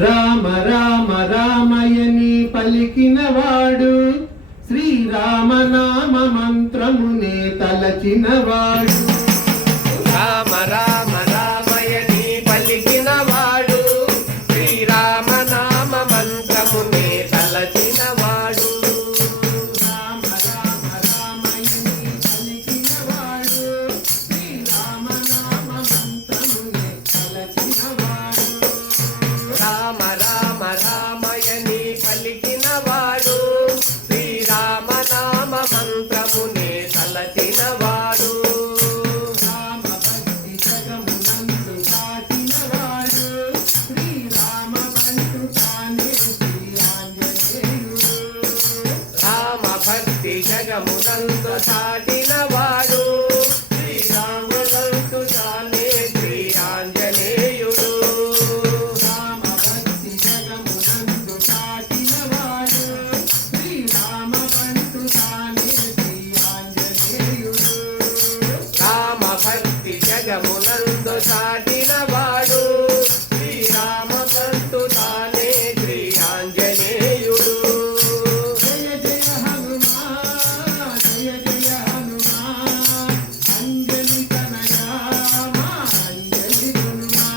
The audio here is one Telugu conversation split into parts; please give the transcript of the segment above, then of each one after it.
రామ రామ రామయని పలికినవాడు శ్రీరామనామ మంత్రమునే తలచినవాడు. రామ రామ రామయని పలికినవాడు శ్రీరామనామ మంత్రమునే తలచినవాడు. రామ రామ రామయని పలికినవాడు శ్రీరామనామ మంత్రమునే తలచినవాడు. రామ రామ రామయని పలికినవాడు శ్రీరామనామ మంత్రమునే తలచినవాడు. రామ భక్తి జగమునందు చాటినవాడు శ్రీరామ బంటు తానే శ్రీ ఆంజనేయుడు. రామ భక్తి జగమునందు చాటినవాడు శ్రీరాముడంటు తానే శ్రీ ఆంజనేయుడు. రామ భక్తి జగమునందు చాటినవాడు శ్రీరామ బంటు తానే శ్రీ ఆంజనేయుడు. రామ భక్తి జగమునందు చాటినవాడు శ్రీరామబంటు తానే శ్రీ ఆంజనేయుడు. జయ జయ హనుమా జయ జయ హనుమా అంజలి తనయా మా అంజలి హనుమా.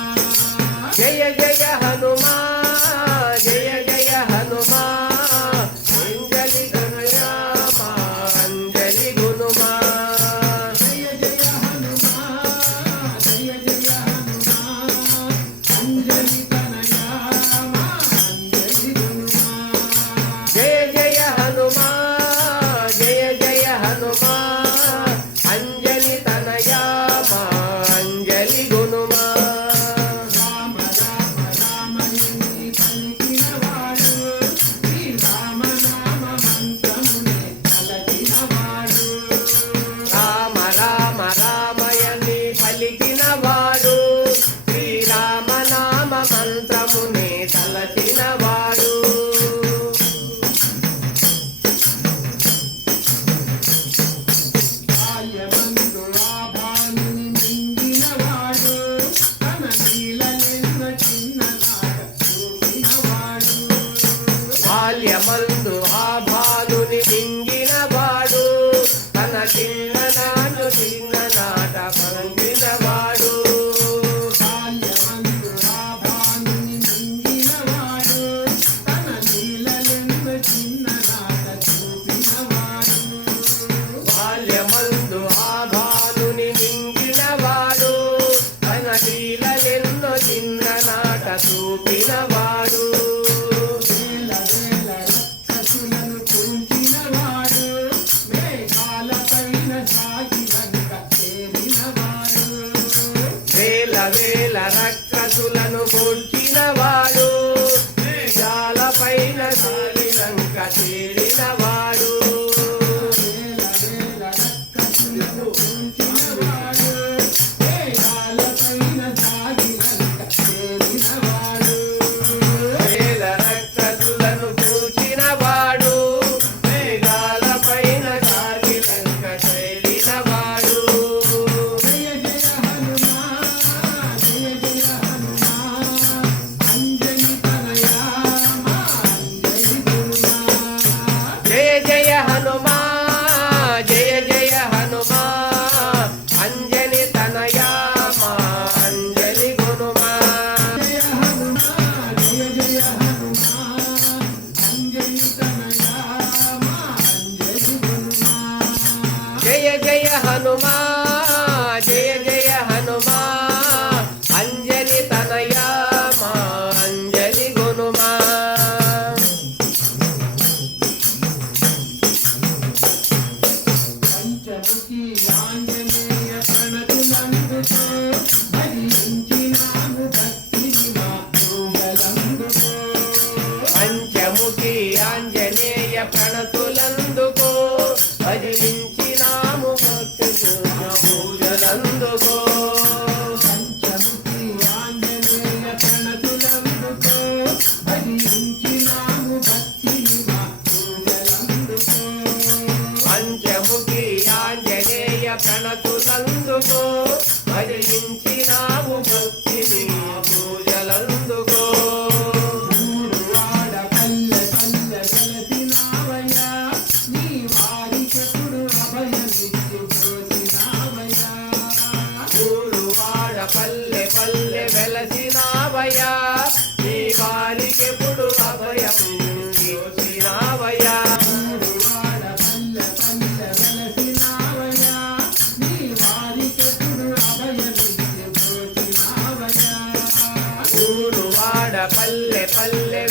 జయ జయ హనుమా జయ జయ హనుమా అంజలి తనయా మా అంజలి హనుమా. జయ జయ హనుమా జయ జయ హనుమా అంజలి తనయా మా అంజలి హనుమా. జయ జయ హనుమా జయ జయ హనుమా అంజలి తనయా మా అంజలి హనుమా. రామ రామ రామయని పలికినవాడు శ్రీరామనామ మంత్రమునే తలచినవాడు. రామ రామ రామయని పలికినవాడు శ్రీరామనామ మంత్రమునే తలచినవాడు. బాల్యమందు ఆభానుని మింగినవాడు తన లీలలెన్న చిన్ననాట చూపినవాడు. బాల్యమందు ఆ భానుని మింగినవాడు తన చిన్ననాడు చిన్ననాట పంగినవాడు. బాల్యమందు ఆభానుని మింగినవాడు తన లీలలెన్న చిన్ననాట చూపినవాడు. బాల్యమందు ఆ భానుని మింగినవాడు తన లీలలెన్నో చిన్ననాట చూపినవాడు. వేల వేల రక్కసులను కూల్చినవాడు మేఘాలపైన సాగి లంక చేరినవాడు. వేల వేల రక్కసులను కూల్చినవాడు మేఘాలపైన శ్రీలంక చేరినవాడు. వేల వేల రక్కసులను కూల్చినవాడు మేఘాలపైన సాగి లంక చేరినవాడు. వేల రక్కసులను కూల్చినవాడు మేఘాలపైన శ్రీలంక చేరినవాడు. జయ జయ హనుమా జయ జయ హనుమా అంజలి పల్లె పల్లె